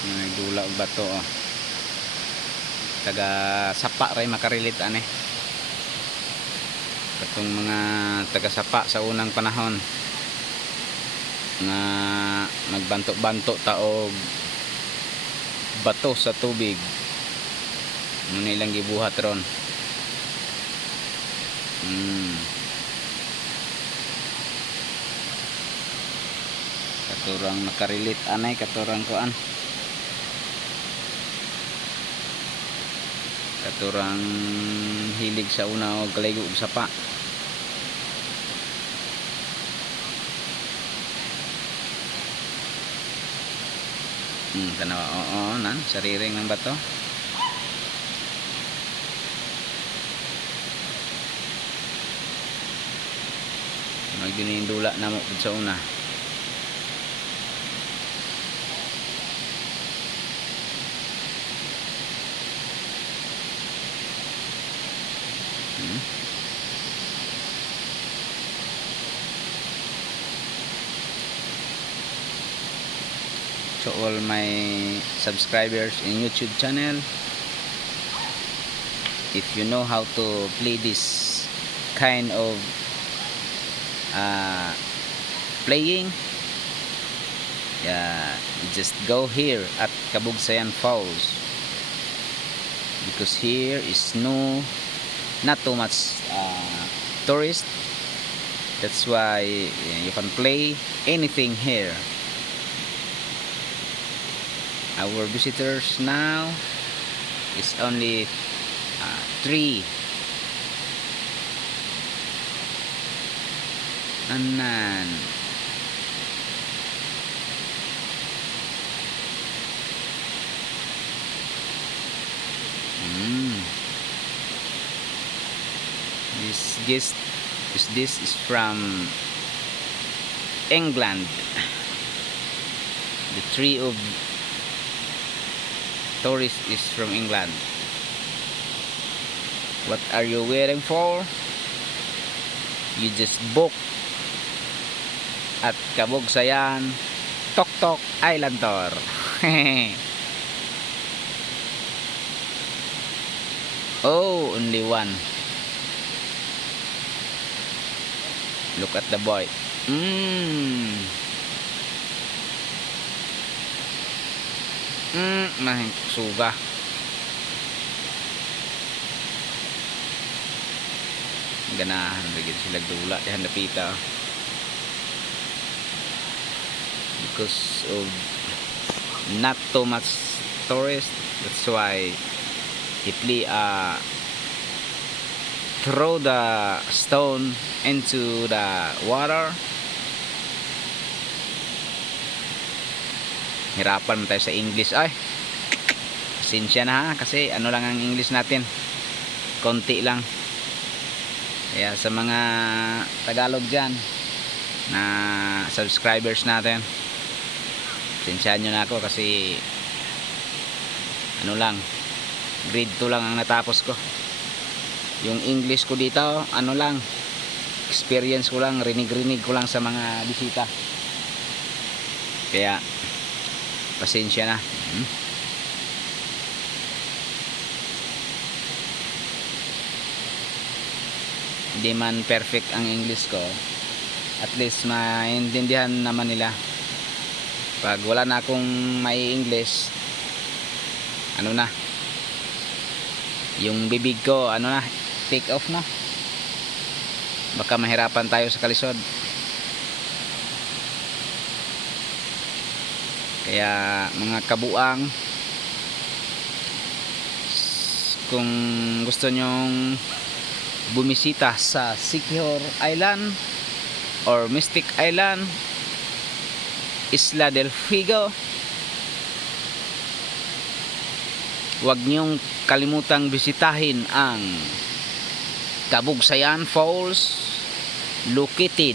Nagdula og bato oh. Taga sapa ray makarilit ani. Katong mga taga sapa sa unang panahon nga nagbanto-banto ta og bato sa tubig. Ano nilang gibuhat ron. Katurang nakarilit anay, katurang kuan, katurang hilig sa una og kalaygo og sapa. Tanawa, oo nan sariring ng bato. Magdinindula na mo sa una. To all my subscribers in YouTube channel, if you know how to play this kind of playing, yeah, just go here at Kabugsayan Falls, because here is not too much tourist. That's why you can play anything here. Our visitors now is only 3. Anan. This is from England. The tree of tourist is from England. What are you waiting for? You just book at Kabugsayan Tok Tok Island Tour. Oh, only one. Look at the boy. Mahing suga. Ganahan bigit sila dula dihan napita. Because of not too much tourist, that's why he throw the stone into the water. Hirapan tayo sa English. Ay, pasensya na ha, kasi ano lang ang English natin, konti lang. Kaya sa mga Tagalog dyan na subscribers natin, pasensyahan nyo na ako kasi ano lang, grade 2 lang ang natapos ko. Yung English ko dito, ano lang, experience ko lang, rinig-rinig ko lang sa mga bisita. Kaya pasensya na. Hindi man perfect ang English ko, at least maintindihan naman nila. Pag wala na akong may English, ano na, yung bibig ko, ano na, take off na. Baka mahirapan tayo sa kalisod. Kaya mga kabuang, kung gusto nyong bumisita sa Siquijor Island or Mystic Island, Isla del Figo, huwag nyong kalimutang bisitahin ang Kabugsayan Falls, located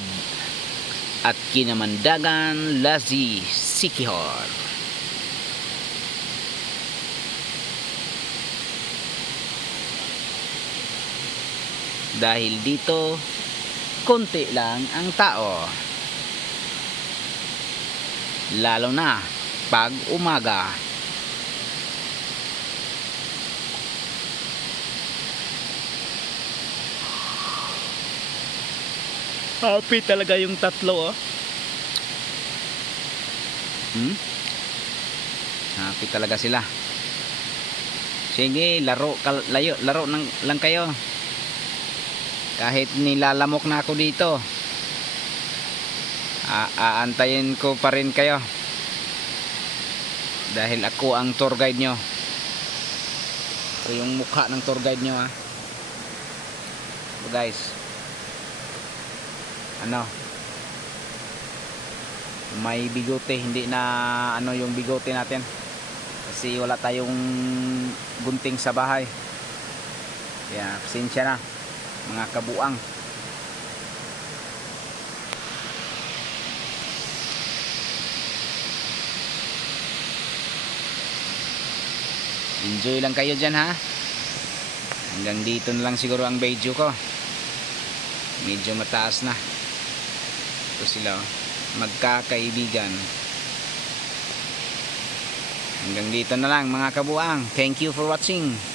at Kinamandagan, Lasí, Siquijor. Dahil dito konti lang ang tao, lalo na pag umaga. Happy talaga yung tatlo, oh. Happy talaga sila. Sige, laro lang kayo. Kahit nilalamok na ako dito, aantayin ko pa rin kayo. Dahil ako ang tour guide nyo. Ito yung mukha ng tour guide nyo, ha. So guys, may bigote, hindi na yung bigote natin kasi wala tayong gunting sa bahay. Kaya pasensya na mga kabuang. Enjoy lang kayo dyan, ha. Hanggang dito na lang siguro ang video ko. Medyo mataas na. Ito sila, oh, magkakaibigan. Hanggang dito na lang mga kabuang. Thank you for watching.